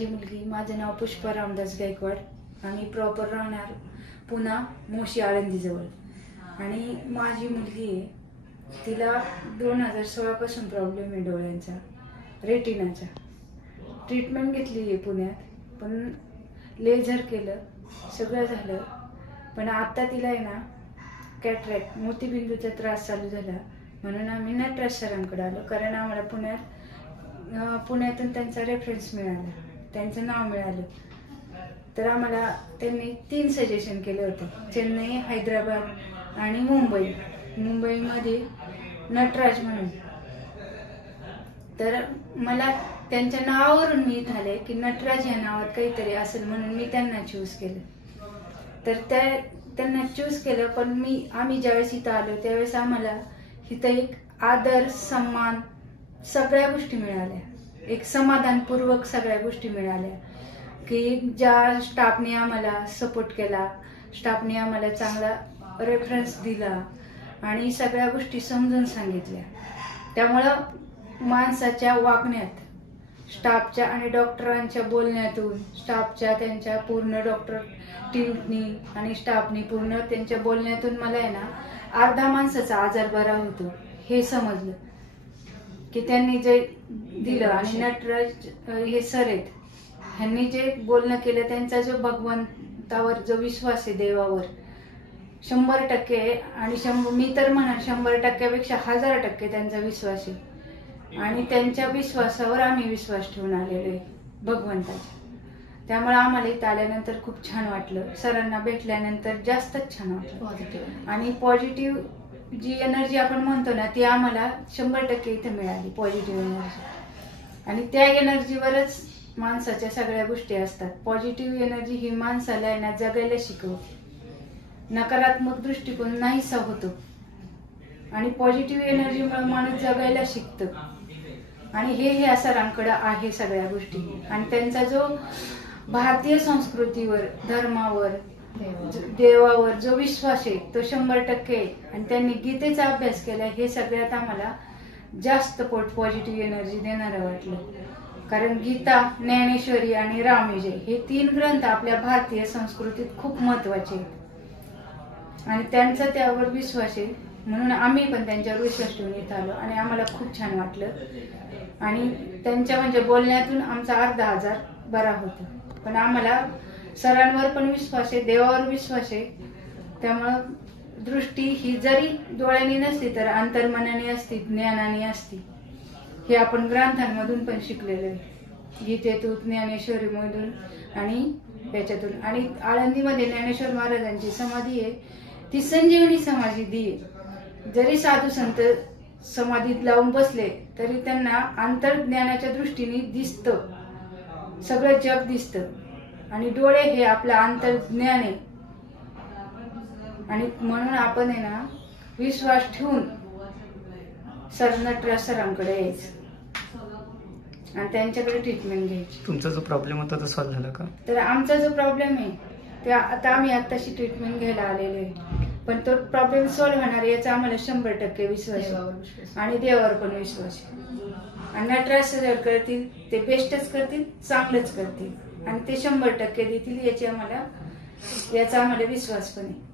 माझी मुलगी, माझं नाव पुष्पा रामदास गायकवाड। आम्ही प्रॉपर राहणार पुणा मोशी आळंदीजवळ। आणि माझी मुलगी आहे, तिला 2016 पासून प्रॉब्लेम आहे डोळ्यांचा, रेटिनाचा। ट्रीटमेंट घेतली आहे पुण्यात, पण लेझर केलं, सगळं झालं, पण आता तिला आहे ना कॅटरॅक्ट मोतीबिंदूचा त्रास चालू झाला, म्हणून आम्ही नटराज सरांकडे आलो। कारण आम्हाला पुण्यातून त्यांचा रेफरन्स मिळाला, त्यांचं नाव मिळालं। तर आम्हाला त्यांनी 3 सजेशन केलं होतं, चेन्नई, हैदराबाद आणि मुंबई। मुंबईमध्ये नटराज म्हणून। तर मला त्यांच्या नावावरून मी इथं आले की नटराज या नावात काहीतरी असेल, म्हणून मी त्यांना चूज केलं। तर त्यांना चूज केलं, पण आम्ही ज्यावेळेस इथं आलो त्यावेळेस आम्हाला इथं एक आदर, सन्मान, सगळ्या गोष्टी मिळाल्या, एक समाधानपूर्वक सगळ्या गोष्टी मिळाल्या। की ज्या स्टाफने आम्हाला सपोर्ट केला, स्टाफने आम्हाला चांगला रेफरन्स दिला आणि सगळ्या गोष्टी समजून सांगितल्या। त्यामुळं माणसाच्या वागण्यात, स्टाफच्या आणि डॉक्टरांच्या बोलण्यातून, स्टाफच्या त्यांच्या पूर्ण डॉक्टर टीमनी आणि स्टाफनी पूर्ण त्यांच्या बोलण्यातून मला आहे ना अर्धा माणसाचा आजार बरा होतो हे समजलं। की त्यांनी जे दिलं आणि नटराज हे सर आहेत, ह्यांनी जे बोलणं केलं, त्यांचा जो भगवंतावर जो विश्वास आहे, देवावर 100% आहे। आणि मी तर म्हणा 100%पेक्षा 1000% त्यांचा विश्वास आहे। आणि त्यांच्या विश्वासावर आम्ही विश्वास ठेवून आलेलो आहे, भगवंताच्या। त्यामुळे आम्हाला इथं आल्यानंतर खूप छान वाटलं, सरांना भेटल्यानंतर जास्तच छान वाटलं। आणि पॉझिटिव्ह जी एनर्जी आपण म्हणतो ना, ती आम्हाला 100% इथे मिळाली, पॉझिटिव्ह एनर्जी। आणि त्या एनर्जीवरच माणसाच्या सगळ्या गोष्टी असतात। पॉझिटिव्ह एनर्जी ही माणसाला आहे ना जगायला शिकवते, नकारात्मक दृष्टिकोन नाहीसा होतो। आणि पॉझिटिव्ह एनर्जीमुळे माणूस जगायला शिकतं। आणि हे ह्या सरांकडे आहे सगळ्या गोष्टी। आणि त्यांचा जो भारतीय संस्कृतीवर, धर्मावर, देवावर जो विश्वास आहे तो 100% आहे। आणि त्यांनी गीतेचा अभ्यास केला, हे सगळ्यात आम्हाला जास्त पॉझिटिव्ह एनर्जी देणारं वाटलं। कारण गीता, ज्ञानेश्वरी आणि रामविजय हे 3 ग्रंथ आपल्या भारतीय संस्कृतीत खूप महत्वाचे आहेत। आणि त्यांचा त्यावर विश्वास आहे, म्हणून आम्ही पण त्यांच्यावर विश्वास ठेवून इथं आलो आणि आम्हाला खूप छान वाटलं। आणि त्यांच्या म्हणजे बोलण्यातून आमचा अर्धा आजार बरा होतो। पण आम्हाला सरांवर पण विश्वास आहे, देवावर विश्वास आहे। त्यामुळं दृष्टी ही जरी डोळ्यांनी नसली तर अंतर्मनाने असती, ज्ञानाने असती, हे आपण ग्रंथांमधून पण शिकलेलं आहे, गीतेतून, ज्ञानेश्वरीमधून आणि याच्यातून। आणि आळंदीमध्ये ज्ञानेश्वर महाराजांची समाधी आहे, ती संजीवनी समाधी आहे। जरी साधू संत समाधीत लावून बसले तरी त्यांना अंतर्ज्ञानाच्या दृष्टीने दिसतं, सगळं जग दिसतं। आणि डोळे हे आपलं अंतर्ज्ञान आहे। आणि म्हणून आपण आहे ना विश्वास ठेवून नटराज सरांकडे यायचं आणि त्यांच्याकडे ट्रीटमेंट घ्यायची। तुमचा जो प्रॉब्लेम होता तो सॉल्व्ह झाला का? तर आमचा जो प्रॉब्लेम आहे ते आता आम्ही आताशी ट्रीटमेंट घ्यायला आलेलो आहे, पण तो प्रॉब्लेम सॉल्व्ह होणार याचा आम्हाला 100% विश्वास आहे। आणि देवावर पण विश्वास आहे। आणि नटराज सर करतील ते बेस्टच करतील, चांगलंच करतील, आणि ते 100% देतील याचा आम्हाला विश्वास पण आहे।